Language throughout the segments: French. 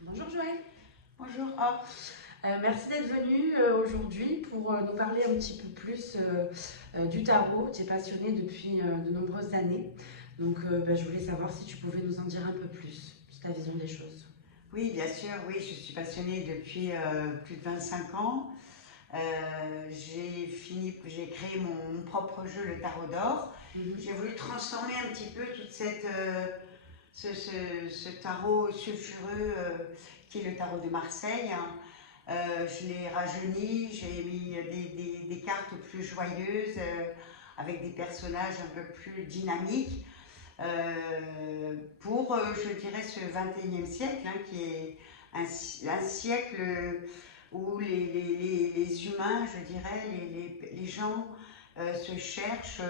Bonjour Joël. Bonjour. Ah, Merci d'être venu aujourd'hui pour nous parler un petit peu plus du tarot. Tu es passionnée depuis de nombreuses années, donc je voulais savoir si tu pouvais nous en dire un peu plus sur ta vision des choses. oui, bien sûr, oui, je suis passionnée depuis plus de 25 ans. J'ai créé mon propre jeu, le tarot d'or. Mhm. J'ai voulu transformer un petit peu toute ce tarot sulfureux qui est le tarot de Marseille, hein. Je l'ai rajeuni, j'ai mis des cartes plus joyeuses, avec des personnages un peu plus dynamiques. Pour, je dirais, ce 21e siècle, hein, qui est un siècle où les humains, je dirais, les gens se cherchent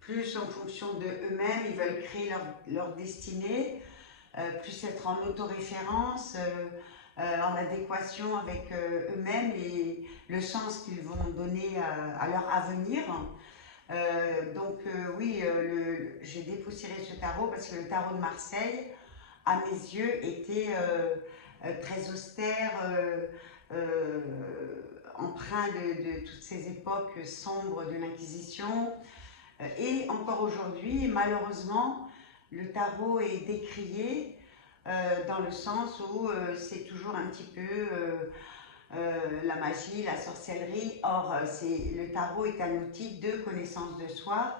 plus en fonction de eux-mêmes, ils veulent créer leur destinée, plus être en autoréférence, en adéquation avec eux-mêmes et le sens qu'ils vont donner à leur avenir. Oui, j'ai dépoussiéré ce tarot parce que le tarot de Marseille, à mes yeux, était très austère, euh, empreint de toutes ces époques sombres de l'Inquisition. Et encore aujourd'hui, malheureusement, le tarot est décrié dans le sens où c'est toujours un petit peu la magie, la sorcellerie. Or, le tarot est un outil de connaissance de soi,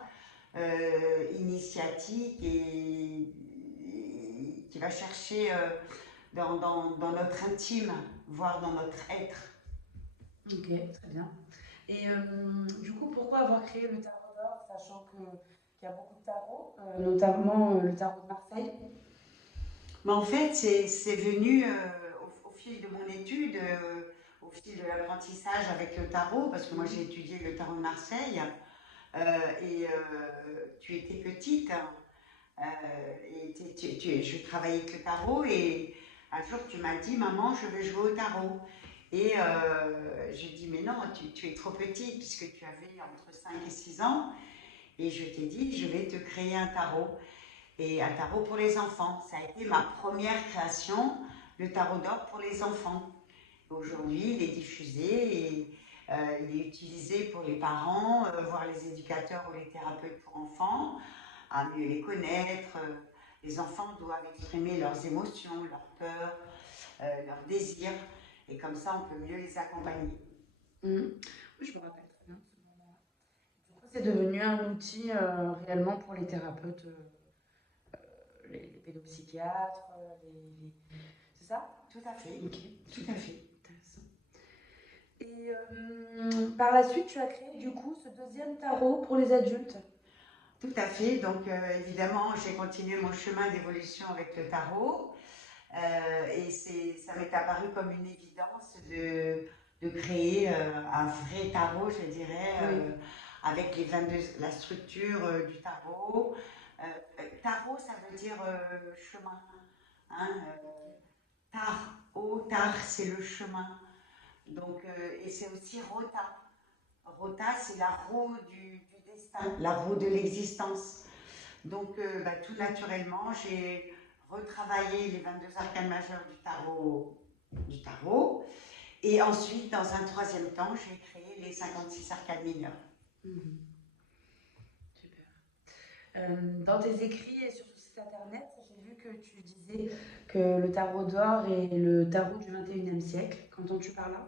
initiatique et qui va chercher dans notre intime, voire dans notre être. Ok, très bien. Et du coup, pourquoi avoir créé le tarot d'or, sachant qu'il y a beaucoup de tarots, notamment le tarot de Marseille? Mais en fait, c'est venu au fil de mon étude, au fil de l'apprentissage avec le tarot, parce que moi j'ai Mhm. étudié le tarot de Marseille, tu étais petite, hein, et je travaillais avec le tarot, et un jour tu m'as dit, maman, je veux jouer au tarot. Et j'ai dit, mais non, tu es trop petite, puisque tu avais entre 5 et 6 ans, et je t'ai dit, je vais te créer un tarot. Et un tarot pour les enfants. Ça a été ma première création, le tarot d'or pour les enfants. Aujourd'hui, il est diffusé et il est utilisé pour les parents, voire les éducateurs ou les thérapeutes pour enfants, à mieux les connaître. Les enfants doivent exprimer leurs émotions, leurs peurs, leurs désirs, et comme ça, on peut mieux les accompagner. Mhm. Oui, je me rappelle très bien de ce moment-là. Du coup, c'est devenu un outil réellement pour les thérapeutes, les pédopsychiatres, c'est ça? Tout à fait, Ok, tout à super, fait. intéressant. Et par la suite, tu as créé du coup ce deuxième tarot pour les adultes. Tout à fait. Donc, évidemment, j'ai continué mon chemin d'évolution avec le tarot. Ça m'est apparu comme une évidence de créer un vrai tarot, je dirais, Oui. avec la structure du tarot. Tarot, ça veut dire chemin, hein, tar, tar, c'est le chemin. Donc, et c'est aussi rota. Rota, c'est la roue du destin, la roue de l'existence. Donc, tout naturellement, j'ai retravaillé les 22 arcanes majeures du tarot. Et ensuite, dans un troisième temps, j'ai créé les 56 arcanes mineures. Mhm. Super. Dans tes écrits et sur ton site internet, j'ai vu que tu disais que le tarot d'or est le tarot du 21e siècle. Qu'entends-tu par là?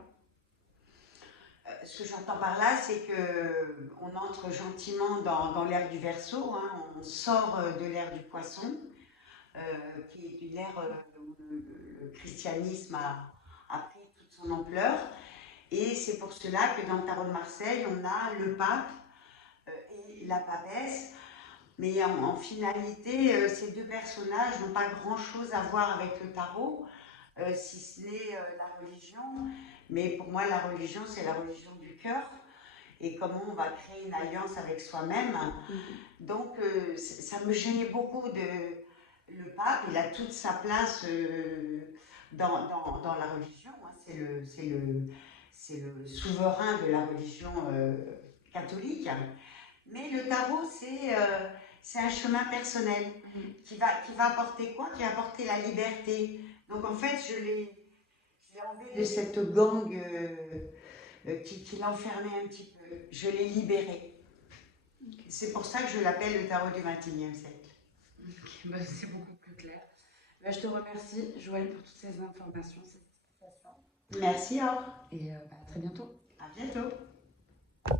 Ce que j'entends par là, c'est que on entre gentiment dans l'ère du Verseau, hein. On sort de l'ère du Poisson, euh, qui est une ère où le christianisme a pris toute son ampleur. Et c'est pour cela que dans le tarot de Marseille, on a le pape et la papesse. Mais en finalité, ces deux personnages n'ont pas grand-chose à voir avec le tarot, si ce n'est la religion. Mais pour moi, la religion, c'est la religion du cœur. Et comment on va créer une alliance avec soi-même. Mhm. Donc, ça me gênait beaucoup de... Le pape, il a toute sa place dans la religion, hein. C'est le souverain de la religion catholique. Mais le tarot, c'est un chemin personnel Mhm. qui va apporter quoi? Qui va apporter la liberté. Donc en fait, je l'ai enlevé de cette gang qui l'enfermait un petit peu. Je l'ai libéré. C'est pour ça que je l'appelle le tarot du XXIe siècle. Ok, bah, c'est beaucoup plus clair. Bah, je te remercie, Joël, pour toutes ces informations. Merci, Or. Et à très bientôt. À bientôt.